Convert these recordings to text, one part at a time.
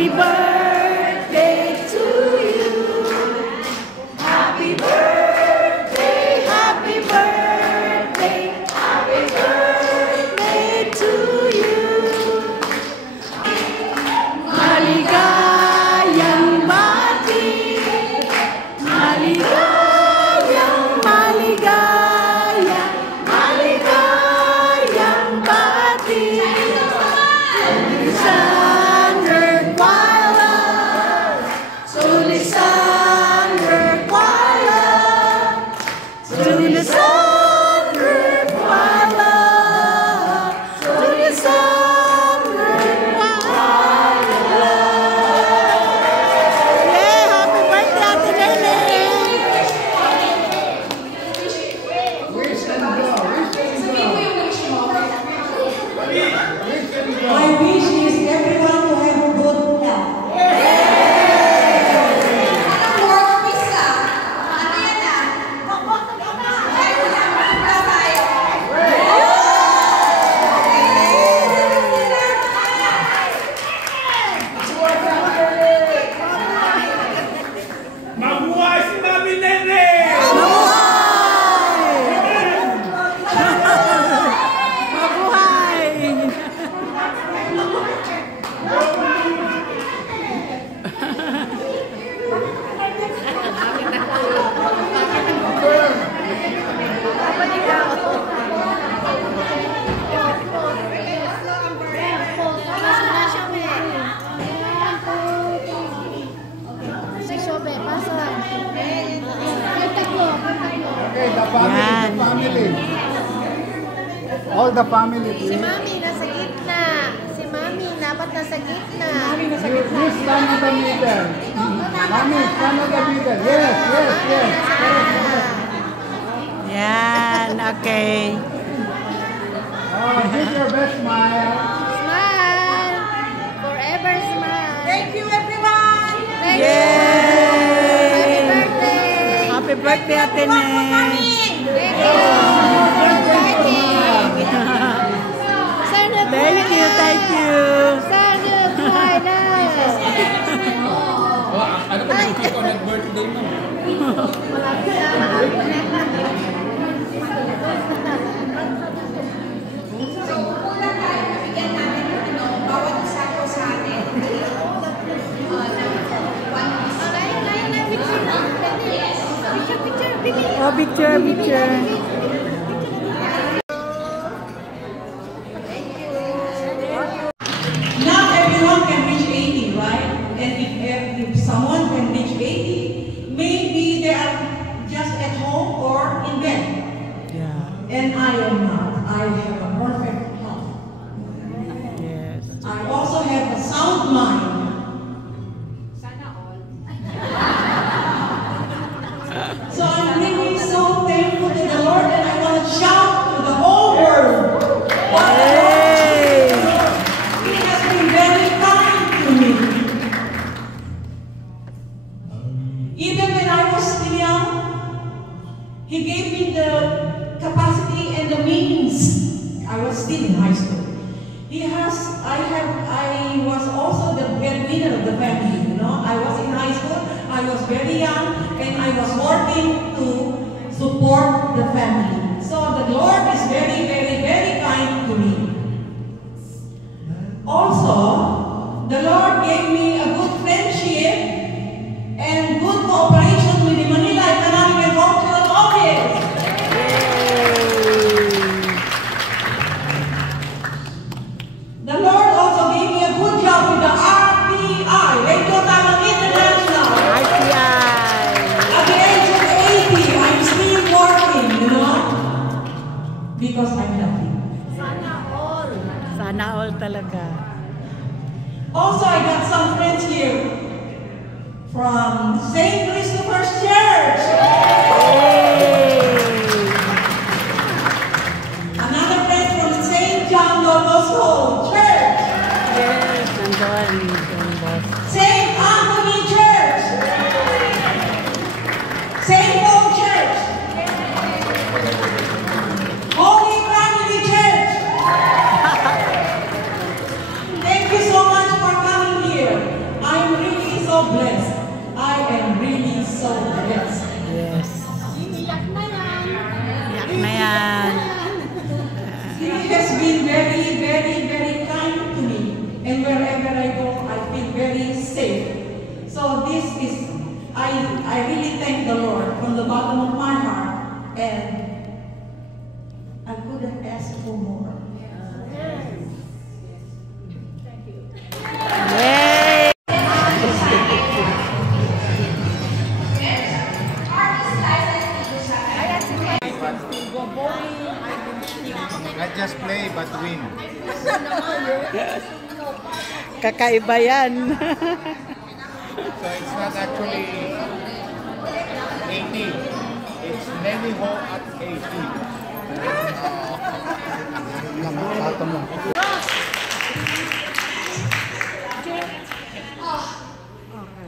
Happy birthday to you. Happy birthday, happy birthday, happy birthday to you. Maligayang bati, maligayang, maligayang, maligayang bati. Yan. All the family. Si Mami nasa gitna. Si Mami dapat nasa gitna. You stand in the middle. Mami, stand in the middle. Yes, yes, yes. Yan, okay. Oh, give your best smile. Smile. Forever smile. Thank you, everyone. Thank Yay! you. Happy birthday. Happy birthday, Ate Neng. Thank you. Sana Thank you, thank you. Sana buhay na. Ano ba nag-click on birthday mo? Oh, picture, picture. Not everyone can reach 80, right? And if someone can reach 80, maybe they are just at home or in bed. Yeah. And I am not. I have a perfect health. Yes. I also have a sound mind. So I'm really so thankful to the Lord, and I want to shout to the whole world. Yay! He has been very kind to me. Even when I was still young, He gave me the capacity and the means. I was still in high school. I was also the breadwinner of the family, you know. I was in high school, I was very young, and I was working to support the family. So the Lord is very, very, very kind to me. Also, the Lord gave me a good friendship and good cooperation with the Manila Economic and Cultural Office. The Lord also gave me a good job with the RTI, Radio Tamang International. RTI. At the age of 80, I'm still working, you know, because I'm healthy. Sana all talaga. Also, I got some friends here from St. Christopher's Church. Another friend from St. John Don Bosco Church. Yes, nandun. St. Anthony Church. St. Paul Church. Holy Family Church. Thank you so much for coming here. just play but win. Kakaiba yan. So it's not actually 80. It's many ho at 80.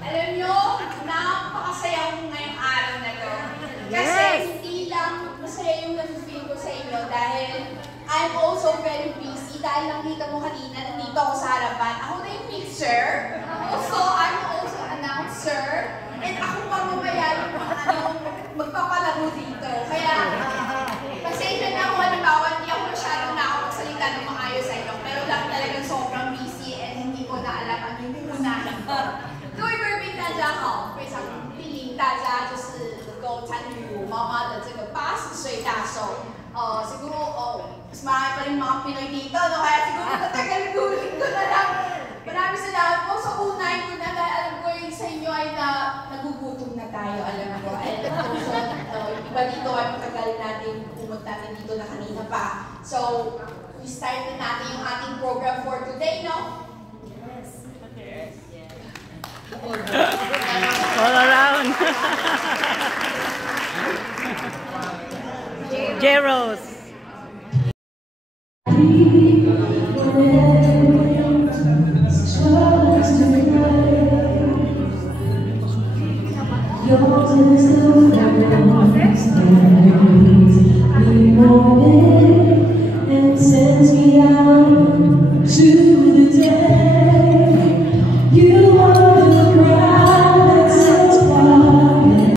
Alam nyo, napakasaya ko ngayong araw na to. Kasi hindi lang masaya yung nag-feel ko sa inyo dahil I'm also very busy dahil nakita mo kanina nandito ako sa harapan. Ako na yung mixer. Also, I'm also announcer. And ako pa mamaya yung magpapalaro dito. Kaya, pasensya na ako, halimbawa, hindi ako masyadong nakakapagsalita ng maayos sa inyo. Pero lang talagang sobrang busy and hindi ko na alam ang yung unahin ko。各位贵宾，大家好！非常欢迎大家就是能够参与我妈妈的这个80岁大寿。siguro mas marami pa rin mga Pinoy dito, no? Kaya siguro matagal-gulit ko na lang. Maraming salamat po sa unay ko na dahil alam ko yung sa inyo ay nagugutom na tayo, alam ko. And also, iba dito ay matagal natin pumunta din dito na kanina pa. So, we start na natin yung ating program for today, no? All around. Jeros. And sends me out to the day. You are the ground that sets fire.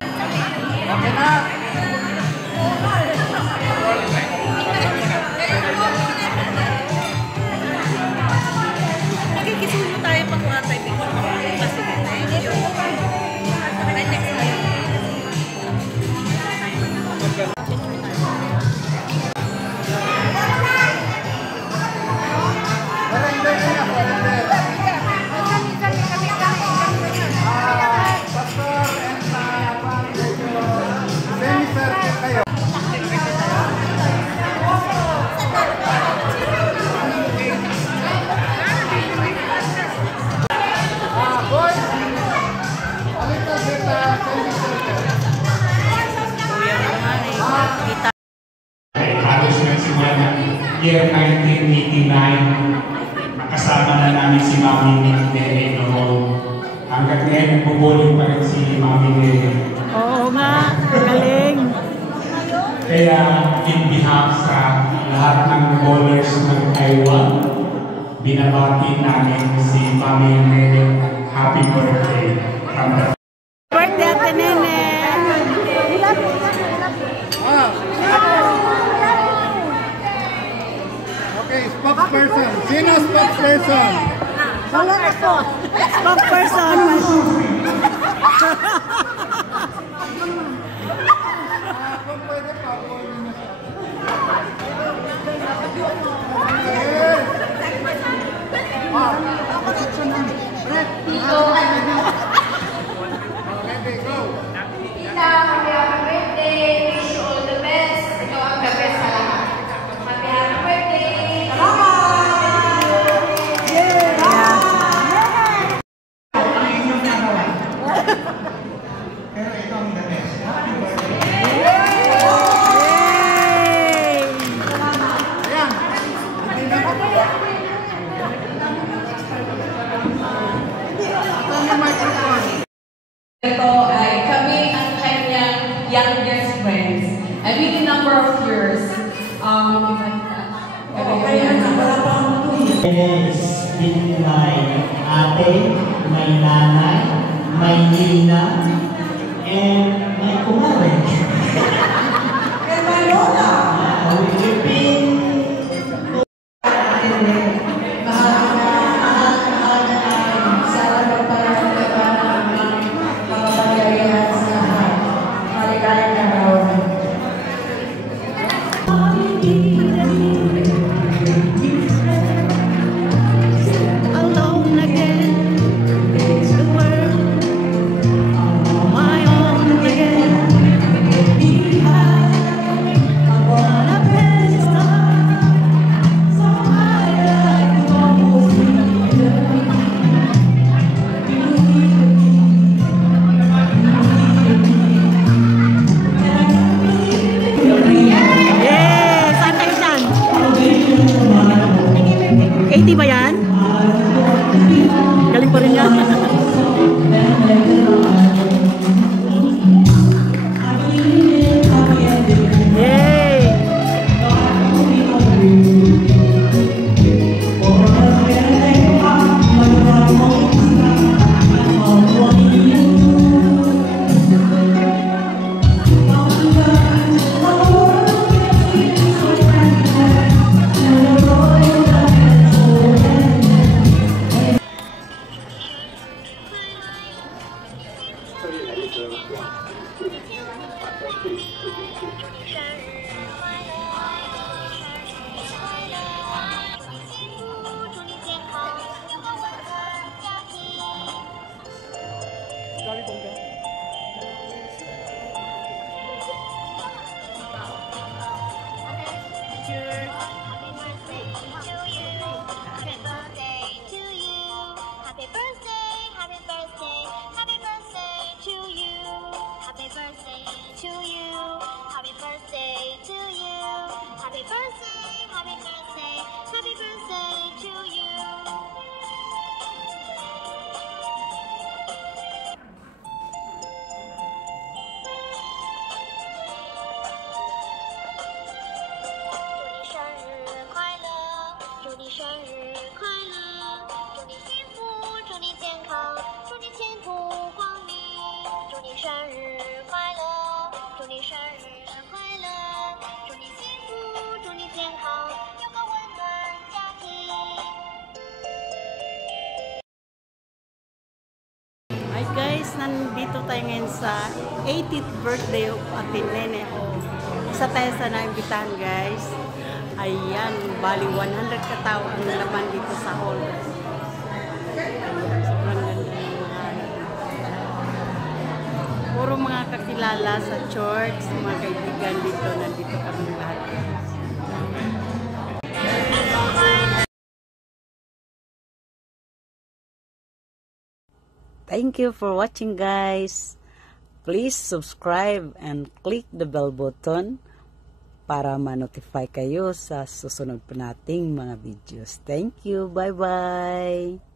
Nakikisuyo tayo pag mga typing ko. Kasi Halos nagsimula ng year 1989, nakasama na namin si Mami Nene noon. Hanggang ngayon, nagbubuling pa rin si Mami Nene. Oo nga, galing. Kaya, in behalf sa lahat ng bowlers ng Taiwan, binabati namin si Mami Nene. Happy birthday from the Birthday, Ate Nene. Okay, spokesperson. Sino spokesperson? Wala ako. Spokesperson. Kung pwede pa, pwede na siya. Ready, go. Tita, happy birthday! Wish you all the best. Ikaw ang the best sa lahat. Happy birthday! Pero ito ang the best. Happy birthday. Ayan. Ito yung microphone. Ito ay kami ang kanyang youngest friends. I mean, the number of years. Yes, din may ate, may nanay, may nina, and may kumare. And may lola. We've been Alone again. The world on my own again. Hi guys, nandito tayo ngayon sa 80th birthday of Ate Nene. Isa tayo sa naimbitahan guys. Ayan, bali 100 katao ang laman dito sa hall. Ayan, sobrang ganda ng mga puro mga kakilala sa church, mga kaibigan dito, nandito kami lahat guys. Thank you for watching guys. Please subscribe and click the bell button para ma-notify kayo sa susunod pa nating mga videos. Thank you. Bye-bye.